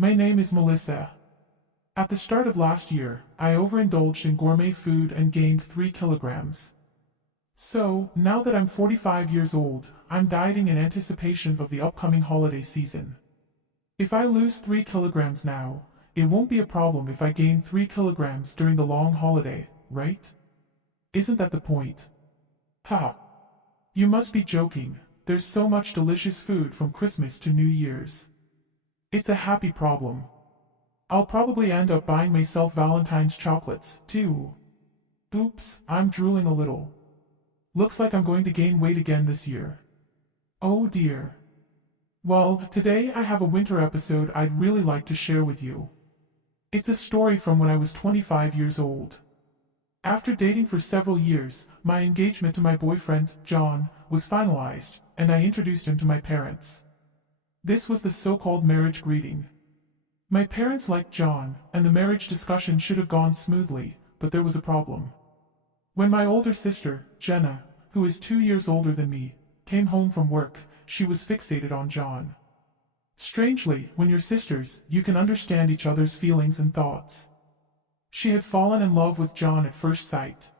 My name is Melissa. At the start of last year, I overindulged in gourmet food and gained 3 kilograms. So, now that I'm 45 years old, I'm dieting in anticipation of the upcoming holiday season. If I lose 3 kilograms now, it won't be a problem if I gain 3 kilograms during the long holiday, right? Isn't that the point? Ha! You must be joking, there's so much delicious food from Christmas to New Year's. It's a happy problem. I'll probably end up buying myself Valentine's chocolates, too. Oops, I'm drooling a little. Looks like I'm going to gain weight again this year. Oh dear. Well, today I have a winter episode I'd really like to share with you. It's a story from when I was 25 years old. After dating for several years, my engagement to my boyfriend, John, was finalized, and I introduced him to my parents. This was the so-called marriage greeting. My parents liked John, and the marriage discussion should have gone smoothly, but there was a problem. When my older sister, Jenna, who is 2 years older than me, came home from work, she was fixated on John. Strangely, when you're sisters, you can understand each other's feelings and thoughts. She had fallen in love with John at first sight.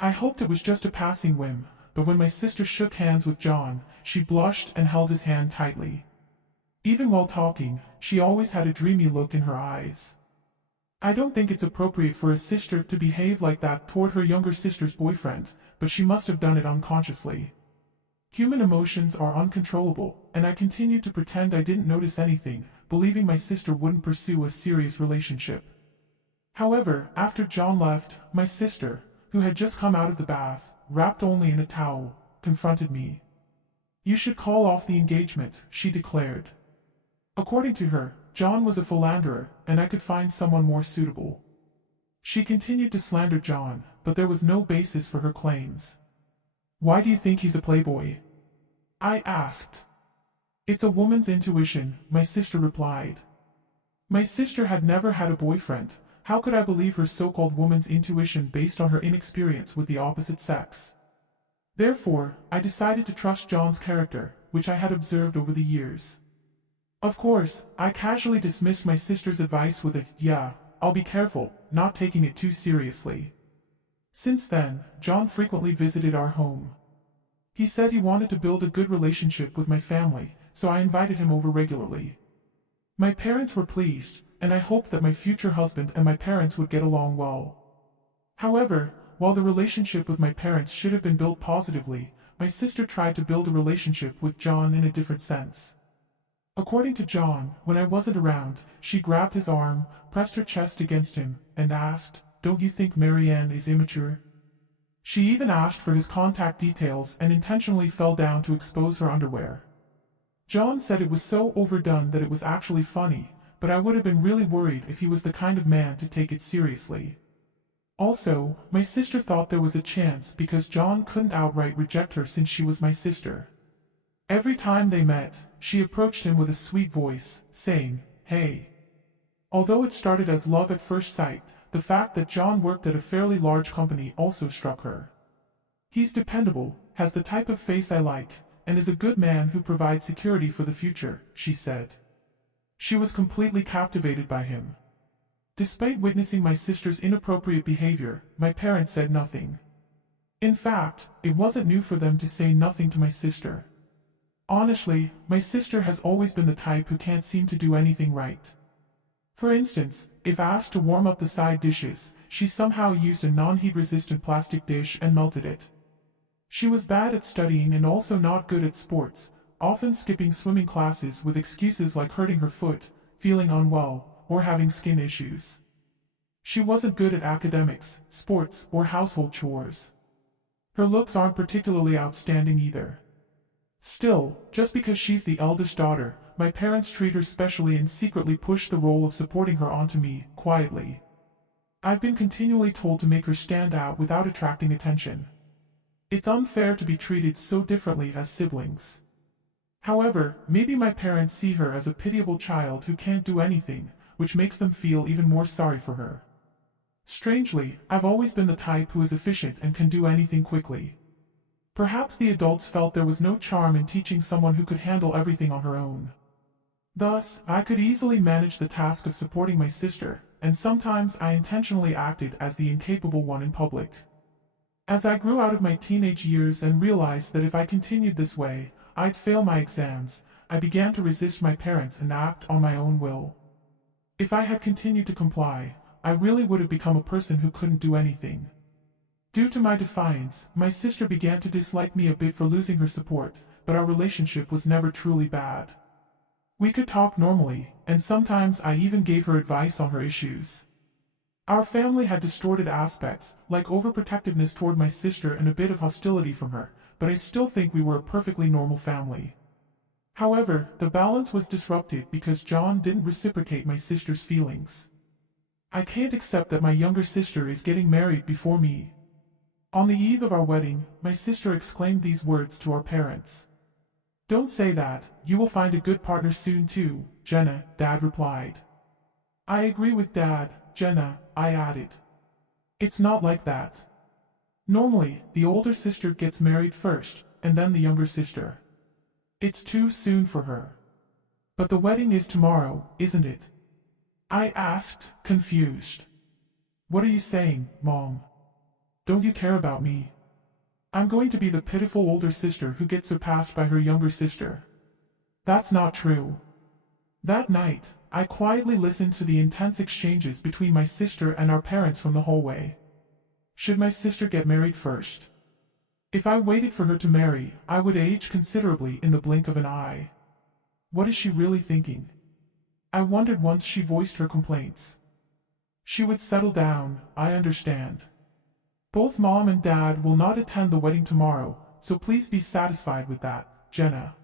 I hoped it was just a passing whim, but when my sister shook hands with John, she blushed and held his hand tightly. Even while talking, she always had a dreamy look in her eyes. I don't think it's appropriate for a sister to behave like that toward her younger sister's boyfriend, but she must have done it unconsciously. Human emotions are uncontrollable, and I continued to pretend I didn't notice anything, believing my sister wouldn't pursue a serious relationship. However, after John left, my sister, who had just come out of the bath, wrapped only in a towel, confronted me. "You should call off the engagement," she declared. According to her, John was a philanderer, and I could find someone more suitable. She continued to slander John, but there was no basis for her claims. "Why do you think he's a playboy?" I asked. "It's a woman's intuition," my sister replied. My sister had never had a boyfriend. How could I believe her so-called woman's intuition based on her inexperience with the opposite sex? Therefore, I decided to trust John's character, which I had observed over the years. Of course, I casually dismissed my sister's advice with a, "Yeah, I'll be careful," not taking it too seriously. Since then, John frequently visited our home. He said he wanted to build a good relationship with my family, so I invited him over regularly. My parents were pleased, and I hoped that my future husband and my parents would get along well. However, while the relationship with my parents should have been built positively, my sister tried to build a relationship with John in a different sense. According to John, when I wasn't around, she grabbed his arm, pressed her chest against him, and asked, "Don't you think Marianne is immature?" She even asked for his contact details and intentionally fell down to expose her underwear. John said it was so overdone that it was actually funny, but I would have been really worried if he was the kind of man to take it seriously. Also, my sister thought there was a chance because John couldn't outright reject her since she was my sister. Every time they met, she approached him with a sweet voice, saying, "Hey." Although it started as love at first sight, the fact that John worked at a fairly large company also struck her. "He's dependable, has the type of face I like, and is a good man who provides security for the future," she said. She was completely captivated by him. Despite witnessing my sister's inappropriate behavior, my parents said nothing. In fact, it wasn't new for them to say nothing to my sister. Honestly, my sister has always been the type who can't seem to do anything right. For instance, if asked to warm up the side dishes, she somehow used a non-heat-resistant plastic dish and melted it. She was bad at studying and also not good at sports, often skipping swimming classes with excuses like hurting her foot, feeling unwell, or having skin issues. She wasn't good at academics, sports, or household chores. Her looks aren't particularly outstanding either. Still, just because she's the eldest daughter, my parents treat her specially and secretly push the role of supporting her onto me, quietly. I've been continually told to make her stand out without attracting attention. It's unfair to be treated so differently as siblings. However, maybe my parents see her as a pitiable child who can't do anything, which makes them feel even more sorry for her. Strangely, I've always been the type who is efficient and can do anything quickly. Perhaps the adults felt there was no charm in teaching someone who could handle everything on her own. Thus, I could easily manage the task of supporting my sister, and sometimes I intentionally acted as the incapable one in public. As I grew out of my teenage years and realized that if I continued this way, I'd fail my exams, I began to resist my parents and act on my own will. If I had continued to comply, I really would have become a person who couldn't do anything. Due to my defiance, my sister began to dislike me a bit for losing her support, but our relationship was never truly bad. We could talk normally, and sometimes I even gave her advice on her issues. Our family had distorted aspects, like overprotectiveness toward my sister and a bit of hostility from her, but I still think we were a perfectly normal family. However, the balance was disrupted because John didn't reciprocate my sister's feelings. I can't accept that my younger sister is getting married before me. On the eve of our wedding, my sister exclaimed these words to our parents. "Don't say that, you will find a good partner soon too, Jenna," Dad replied. "I agree with Dad, Jenna," I added. "It's not like that. Normally, the older sister gets married first, and then the younger sister. It's too soon for her." "But the wedding is tomorrow, isn't it?" I asked, confused. "What are you saying, Mom? Don't you care about me? I'm going to be the pitiful older sister who gets surpassed by her younger sister." "That's not true." That night, I quietly listened to the intense exchanges between my sister and our parents from the hallway. Should my sister get married first? If I waited for her to marry, I would age considerably in the blink of an eye. What is she really thinking? I wondered once she voiced her complaints. She would settle down, I understand. Both Mom and Dad will not attend the wedding tomorrow, so please be satisfied with that, Jenna.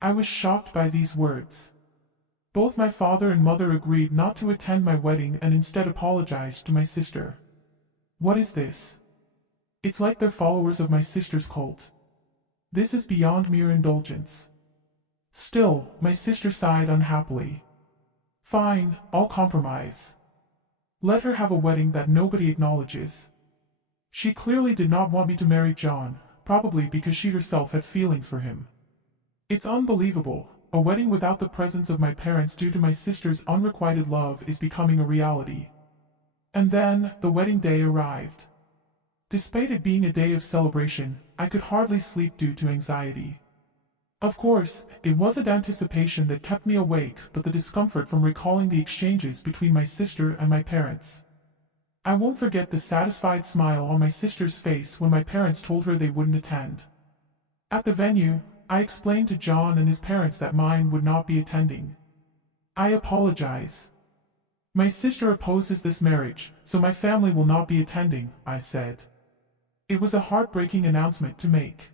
I was shocked by these words. Both my father and mother agreed not to attend my wedding and instead apologized to my sister. What is this? It's like they're followers of my sister's cult. This is beyond mere indulgence. Still, my sister sighed unhappily. Fine, I'll compromise. Let her have a wedding that nobody acknowledges. She clearly did not want me to marry John, probably because she herself had feelings for him. It's unbelievable, a wedding without the presence of my parents due to my sister's unrequited love is becoming a reality. And then, the wedding day arrived. Despite it being a day of celebration, I could hardly sleep due to anxiety. Of course, it wasn't anticipation that kept me awake, but the discomfort from recalling the exchanges between my sister and my parents. I won't forget the satisfied smile on my sister's face when my parents told her they wouldn't attend. At the venue, I explained to John and his parents that mine would not be attending. I apologize. My sister opposes this marriage, so my family will not be attending, I said. It was a heartbreaking announcement to make.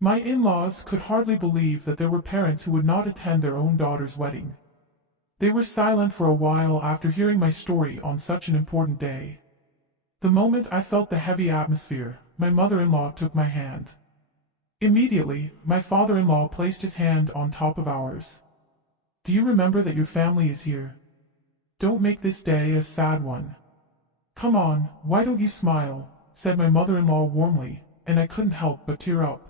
My in-laws could hardly believe that there were parents who would not attend their own daughter's wedding. They were silent for a while after hearing my story on such an important day. The moment I felt the heavy atmosphere, my mother-in-law took my hand. Immediately, my father-in-law placed his hand on top of ours. "Do you remember that your family is here? Don't make this day a sad one. Come on, why don't you smile?" said my mother-in-law warmly, and I couldn't help but tear up.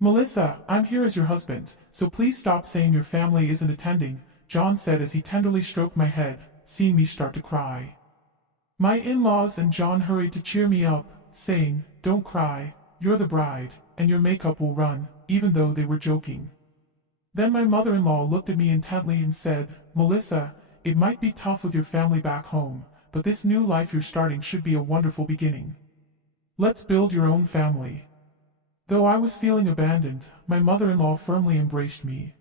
"Melissa, I'm here as your husband, so please stop saying your family isn't attending," John said as he tenderly stroked my head, seeing me start to cry. My in-laws and John hurried to cheer me up, saying, "Don't cry, you're the bride, and your makeup will run," even though they were joking. Then my mother-in-law looked at me intently and said, "Melissa, it might be tough with your family back home, but this new life you're starting should be a wonderful beginning. Let's build your own family." Though I was feeling abandoned, my mother-in-law firmly embraced me.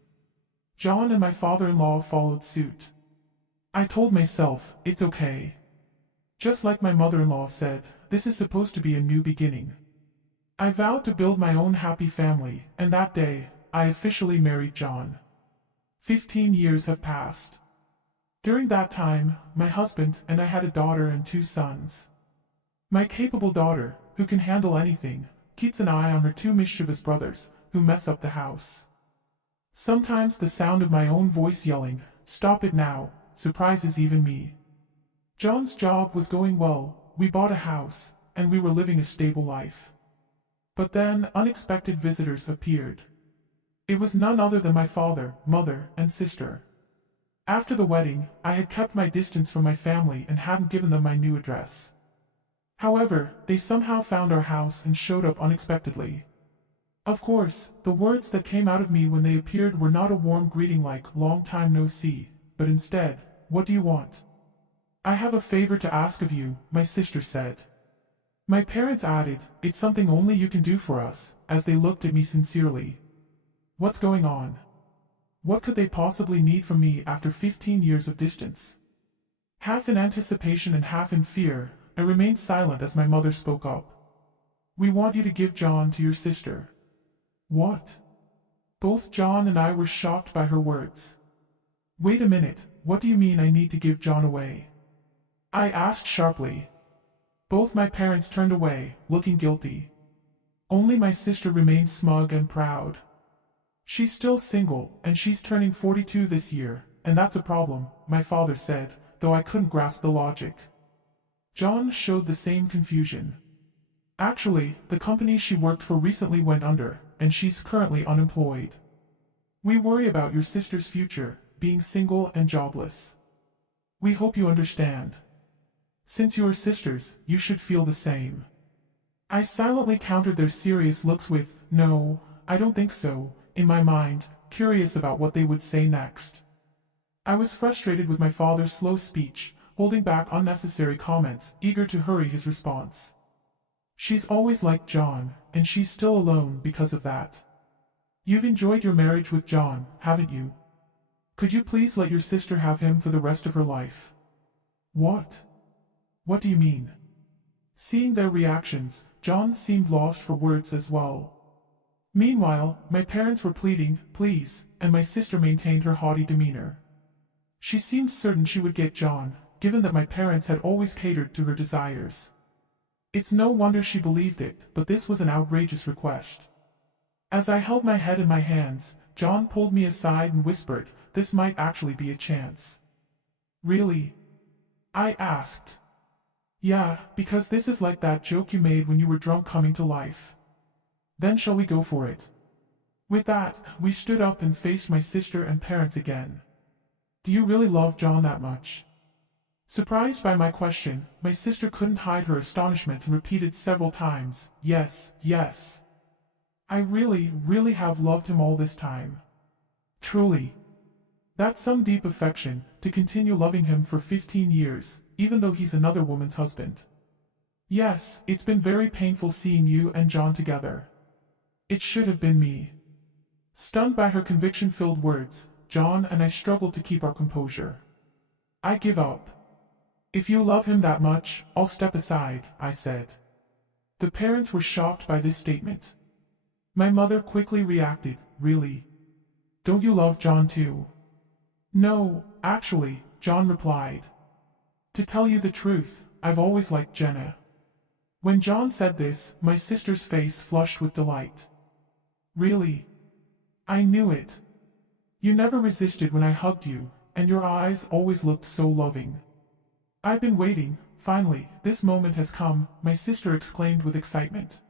John and my father-in-law followed suit. I told myself, it's okay. Just like my mother-in-law said, this is supposed to be a new beginning. I vowed to build my own happy family, and that day, I officially married John. 15 years have passed. During that time, my husband and I had a daughter and 2 sons. My capable daughter, who can handle anything, keeps an eye on her 2 mischievous brothers, who mess up the house. Sometimes the sound of my own voice yelling, "Stop it now," surprises even me. John's job was going well, we bought a house, and we were living a stable life. But then, unexpected visitors appeared. It was none other than my father, mother, and sister. After the wedding, I had kept my distance from my family and hadn't given them my new address. However, they somehow found our house and showed up unexpectedly. Of course, the words that came out of me when they appeared were not a warm greeting like, "Long time no see," but instead, "What do you want?" "I have a favor to ask of you," my sister said. My parents added, "It's something only you can do for us," as they looked at me sincerely. What's going on? What could they possibly need from me after 15 years of distance? Half in anticipation and half in fear, I remained silent as my mother spoke up. "We want you to give John to your sister." What? Both John and I were shocked by her words. "Wait a minute, what do you mean I need to give John away?" I asked sharply. Both my parents turned away, looking guilty. Only my sister remained smug and proud. "She's still single, and she's turning 42 this year, and that's a problem," my father said, though I couldn't grasp the logic. John showed the same confusion. "Actually, the company she worked for recently went under, and she's currently unemployed. We worry about your sister's future, being single and jobless. We hope you understand. Since you are sisters, you should feel the same." I silently countered their serious looks with, "No, I don't think so," in my mind, curious about what they would say next. I was frustrated with my father's slow speech, holding back unnecessary comments, eager to hurry his response. "She's always liked John, and she's still alone because of that. You've enjoyed your marriage with John, haven't you? Could you please let your sister have him for the rest of her life?" "What? What do you mean?" Seeing their reactions, John seemed lost for words as well. Meanwhile, my parents were pleading, "Please," and my sister maintained her haughty demeanor. She seemed certain she would get John, given that my parents had always catered to her desires. It's no wonder she believed it, but this was an outrageous request. As I held my head in my hands, John pulled me aside and whispered, "This might actually be a chance." "Really?" I asked. "Yeah, because this is like that joke you made when you were drunk coming to life." "Then shall we go for it?" With that, we stood up and faced my sister and parents again. "Do you really love John that much?" Surprised by my question, my sister couldn't hide her astonishment and repeated several times, "Yes, yes. I really, really have loved him all this time. Truly. That's some deep affection, to continue loving him for 15 years, even though he's another woman's husband. Yes, it's been very painful seeing you and John together. It should have been me." Stunned by her conviction-filled words, John and I struggled to keep our composure. "I give up. If you love him that much, I'll step aside," I said. The parents were shocked by this statement. My mother quickly reacted, "Really? Don't you love John too?" "No, actually," John replied. "To tell you the truth, I've always liked Jenna." When John said this, my sister's face flushed with delight. "Really? I knew it. You never resisted when I hugged you, and your eyes always looked so loving." "I've been waiting, finally, this moment has come," my sister exclaimed with excitement.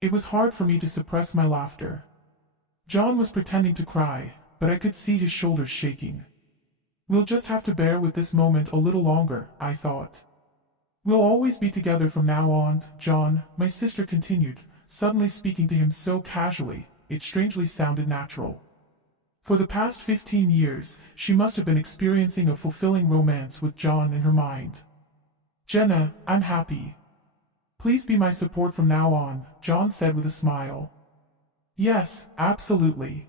It was hard for me to suppress my laughter. John was pretending to cry, but I could see his shoulders shaking. "We'll just have to bear with this moment a little longer," I thought. "We'll always be together from now on, John," my sister continued, suddenly speaking to him so casually, it strangely sounded natural. For the past 15 years, she must have been experiencing a fulfilling romance with John in her mind. "Jenna, I'm happy. Please be my support from now on," John said with a smile. "Yes, absolutely.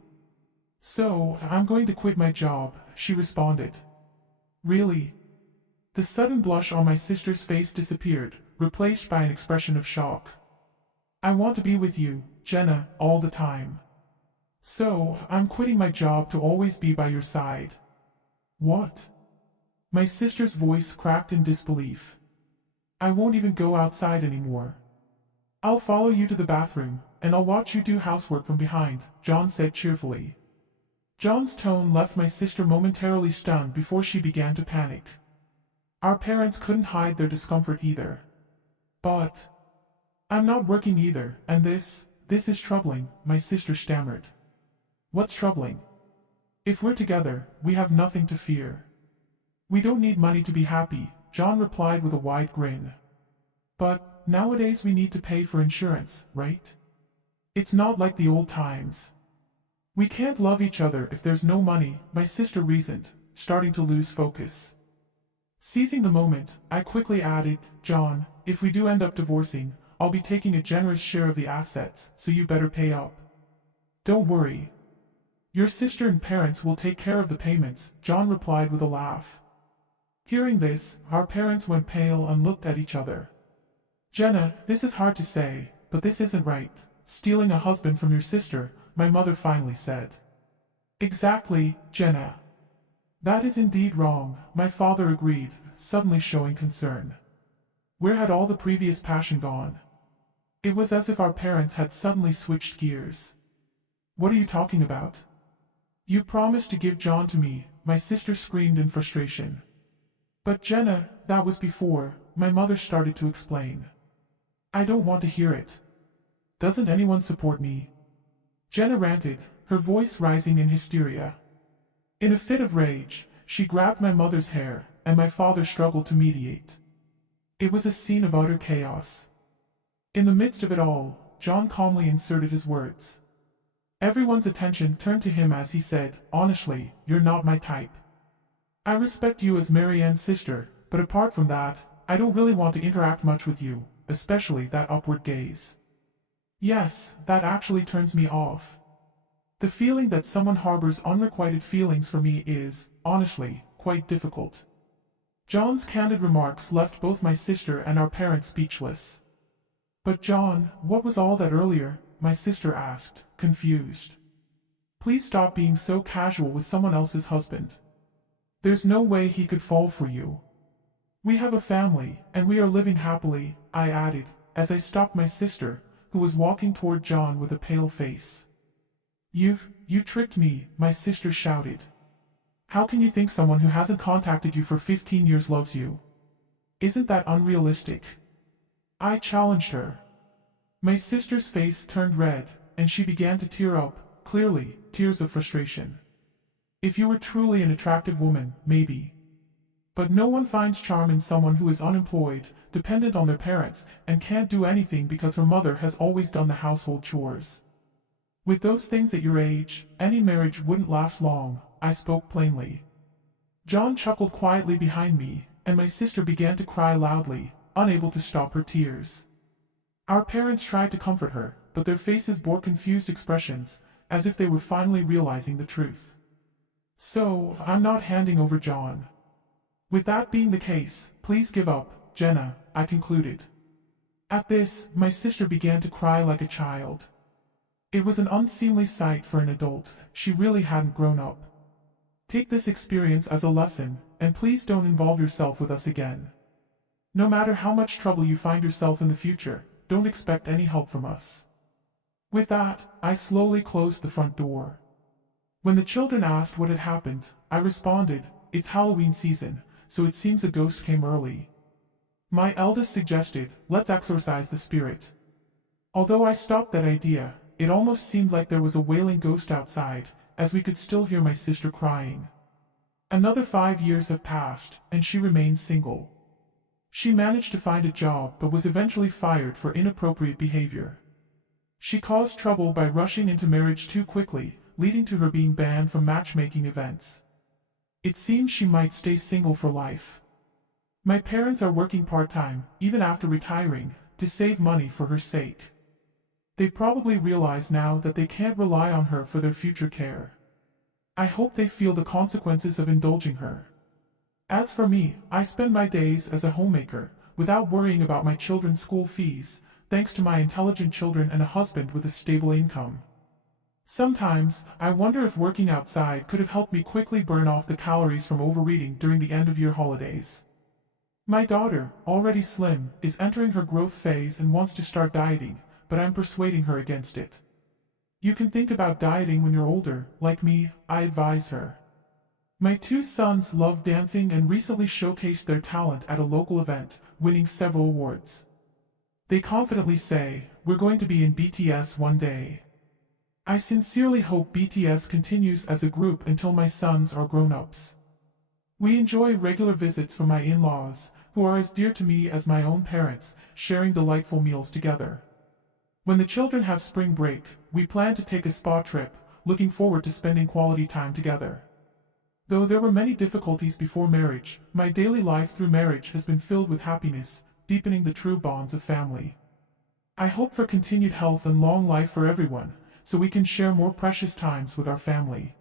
So, I'm going to quit my job," she responded. "Really?" The sudden blush on my sister's face disappeared, replaced by an expression of shock. "I want to be with you, Jenna, all the time. So, I'm quitting my job to always be by your side." "What?" My sister's voice cracked in disbelief. "I won't even go outside anymore. I'll follow you to the bathroom, and I'll watch you do housework from behind," John said cheerfully. John's tone left my sister momentarily stunned before she began to panic. Our parents couldn't hide their discomfort either. "But I'm not working either, and this is troubling," my sister stammered. What's troubling? If we're together, we have nothing to fear. We don't need money to be happy, John replied with a wide grin. But, nowadays we need to pay for insurance, right? It's not like the old times. We can't love each other if there's no money, my sister reasoned, starting to lose focus. Seizing the moment, I quickly added, John, if we do end up divorcing, I'll be taking a generous share of the assets, so you better pay up. Don't worry. Your sister and parents will take care of the payments, John replied with a laugh. Hearing this, our parents went pale and looked at each other. Jenna, this is hard to say, but this isn't right. Stealing a husband from your sister, my mother finally said. Exactly, Jenna. That is indeed wrong, my father agreed, suddenly showing concern. Where had all the previous passion gone? It was as if our parents had suddenly switched gears. What are you talking about? You promised to give John to me, my sister screamed in frustration. But Jenna, that was before, my mother started to explain. I don't want to hear it. Doesn't anyone support me? Jenna ranted, her voice rising in hysteria. In a fit of rage, she grabbed my mother's hair, and my father struggled to mediate. It was a scene of utter chaos. In the midst of it all, John calmly inserted his words. Everyone's attention turned to him as he said, honestly, you're not my type. I respect you as Marianne's sister, but apart from that, I don't really want to interact much with you, especially that upward gaze. Yes, that actually turns me off. The feeling that someone harbors unrequited feelings for me is, honestly, quite difficult. John's candid remarks left both my sister and our parents speechless. But John, what was all that earlier? My sister asked, confused. Please stop being so casual with someone else's husband. There's no way he could fall for you. We have a family, and we are living happily, I added, as I stopped my sister, who was walking toward John with a pale face. You tricked me, my sister shouted. How can you think someone who hasn't contacted you for 15 years loves you? Isn't that unrealistic? I challenged her. My sister's face turned red, and she began to tear up, clearly, tears of frustration. If you were truly an attractive woman, maybe. But no one finds charm in someone who is unemployed, dependent on their parents, and can't do anything because her mother has always done the household chores. With those things at your age, any marriage wouldn't last long, I spoke plainly. John chuckled quietly behind me, and my sister began to cry loudly, unable to stop her tears. Our parents tried to comfort her, but their faces bore confused expressions, as if they were finally realizing the truth. So, I'm not handing over John. With that being the case, please give up, Jenna, I concluded. At this, my sister began to cry like a child. It was an unseemly sight for an adult, she really hadn't grown up. Take this experience as a lesson, and please don't involve yourself with us again. No matter how much trouble you find yourself in the future, don't expect any help from us. With that, I slowly closed the front door. When the children asked what had happened, I responded, it's Halloween season, so it seems a ghost came early. My eldest suggested, let's exorcise the spirit. Although I stopped that idea, it almost seemed like there was a wailing ghost outside, as we could still hear my sister crying. Another 5 years have passed, and she remained single. She managed to find a job but was eventually fired for inappropriate behavior. She caused trouble by rushing into marriage too quickly, leading to her being banned from matchmaking events. It seems she might stay single for life. My parents are working part-time, even after retiring, to save money for her sake. They probably realize now that they can't rely on her for their future care. I hope they feel the consequences of indulging her. As for me, I spend my days as a homemaker, without worrying about my children's school fees, thanks to my intelligent children and a husband with a stable income. Sometimes, I wonder if working outside could have helped me quickly burn off the calories from overeating during the end-of-year holidays. My daughter, already slim, is entering her growth phase and wants to start dieting, but I'm persuading her against it. You can think about dieting when you're older, like me, I advise her. My 2 sons love dancing and recently showcased their talent at a local event, winning several awards. They confidently say, we're going to be in BTS one day. I sincerely hope BTS continues as a group until my sons are grown-ups. We enjoy regular visits from my in-laws, who are as dear to me as my own parents, sharing delightful meals together. When the children have spring break, we plan to take a spa trip, looking forward to spending quality time together. Though there were many difficulties before marriage, my daily life through marriage has been filled with happiness, deepening the true bonds of family. I hope for continued health and long life for everyone, so we can share more precious times with our family.